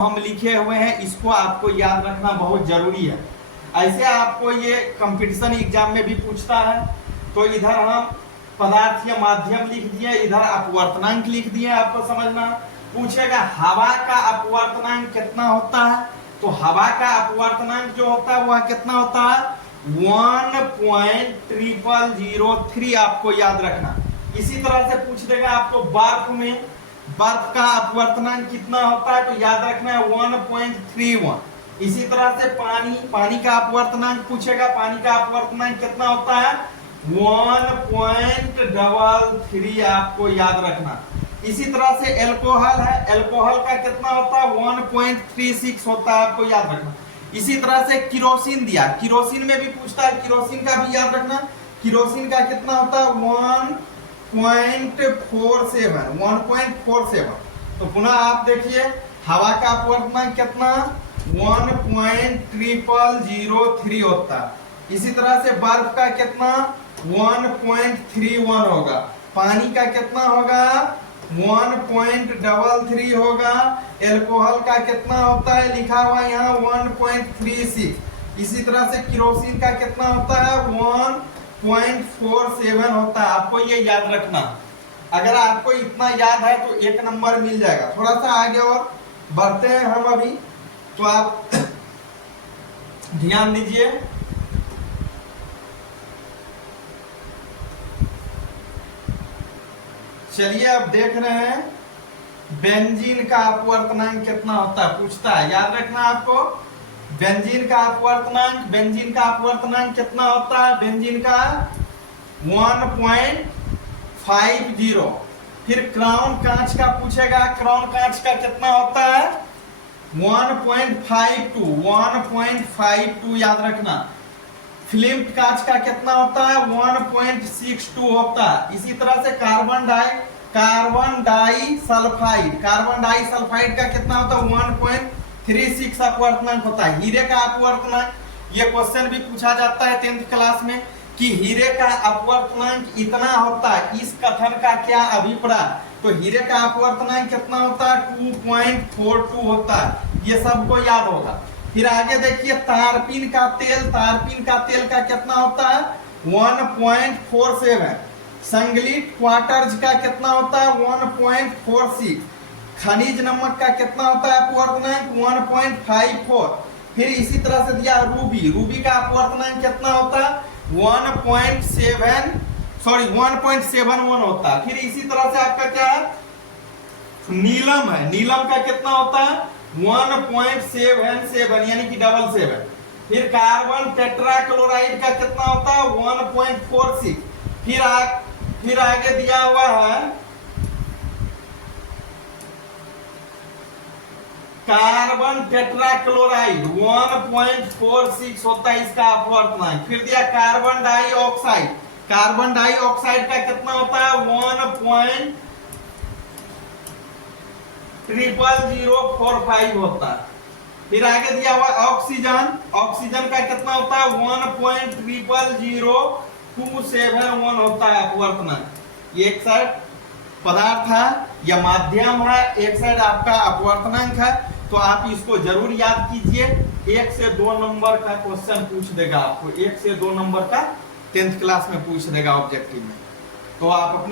हम लिखे हुए हैं इसको आपको याद रखना बहुत जरूरी है। ऐसे आपको ये कंपटीशन एग्जाम में भी पूछता है। तो इधर हम पदार्थ या माध्यम लिख दिए, इधर अपवर्तनांक लिख दिए। आपको समझना पूछेगा हवा का अपवर्तनांक कितना होता है। तो हवा का अपवर्तनांक जो होता है वह कितना होता है 1.0003 आपको याद रखना। इसी तरह से पूछ देगा आपको बर्फ में, बर्फ का अपवर्तनांक कितना होता है तो याद रखना है 1.31। इसी तरह से पानी का अपवर्तनांक पूछेगा, पानी का अपवर्तनांक कितना होता है 1.33 आपको याद रखना। इसी तरह से एल्कोहल है, एल्कोहल का कितना होता है 1.36 होता है, आपको याद रखना। इसी तरह से किरोसिन दिया, किरोसिन में भी पूछता है, किरोसिन का भी याद रखना। किरोसिन का कितना होता है 1.47। तो पुनः आप देखिए हवा का अपवर्तनांक कितना 1.0003 होता है। इसी तरह से बर्फ का कितना 1.31 होगा, पानी का कितना होगा 1.33 होगा, एल्कोहल का कितना होता है लिखा हुआ यहाँ 1.36। इसी तरह से किरोसिन का कितना होता है 1.47 होता है। आपको ये याद रखना। अगर आपको इतना याद है तो 1 नंबर मिल जाएगा। थोड़ा सा आगे और बढ़ते हैं हम अभी, तो आप ध्यान दीजिए। चलिए अब देख रहे हैं बेंजीन का अपवर्तनांक कितना होता है, पूछता है। याद रखना आपको बेंजीन का अपवर्तनांक, बेंजीन का अपवर्तनांक कितना होता है, बेंजीन का 1.50। फिर क्राउन कांच का पूछेगा, क्राउन कांच का कितना होता है 1.52 याद रखना। फिल्म कांच का कितना होता है 1.62 होता है। इसी तरह से कार्बन डाइसल्फाइड का कितना होता है 1.36 अपवर्तनांक होता है। हीरे का अपवर्तनांक, ये क्वेश्चन भी पूछा जाता है 10th क्लास में कि हीरे का अपवर्तनांक इतना होता है, इस कथन का क्या अभिप्राय। तो हीरे का अपवर्तनांक कितना होता है 2.42 होता है, ये सबको याद होगा। फिर आगे देखिए तारपीन का तेल, तारपीन का तेल का कितना होता है 1.47। संगलीट क्वार्टर्ज का कितना होता है 1.46। खनिज नमक का कितना होता है अपवर्तनांक 1.54। फिर इसी तरह से दिया रूबी, रूबी का अपवर्तनांक कितना होता है 1.71 होता है। फिर इसी तरह से आपका क्या है नीलम है, नीलम का कितना होता है 1.77 यानी कि 77। फिर कार्बन टेट्राक्लोराइड का कितना होता है 1.46। फिर आगे दिया हुआ है कार्बन टेट्राक्लोराइड 1.46 होता है इसका अपवर्तनांक। फिर दिया कार्बन डाइऑक्साइड, कार्बन डाइऑक्साइड का कितना होता है 1.00045 होता है। फिर आगे दिया हुआ ऑक्सीजन, ऑक्सीजन का कितना होता है 1.00271 होता है अपवर्तनांक। ये एक साइड पदार्थ है या माध्यम है, एक साइड आपका अपवर्तनांक है। तो आप इसको जरूर याद कीजिए। 1 से 2 नंबर का क्वेश्चन पूछ देगा आपको, 1 से 2 नंबर का 10th क्लास में पूछ देगा ऑब्जेक्टिव में। तो आप अपना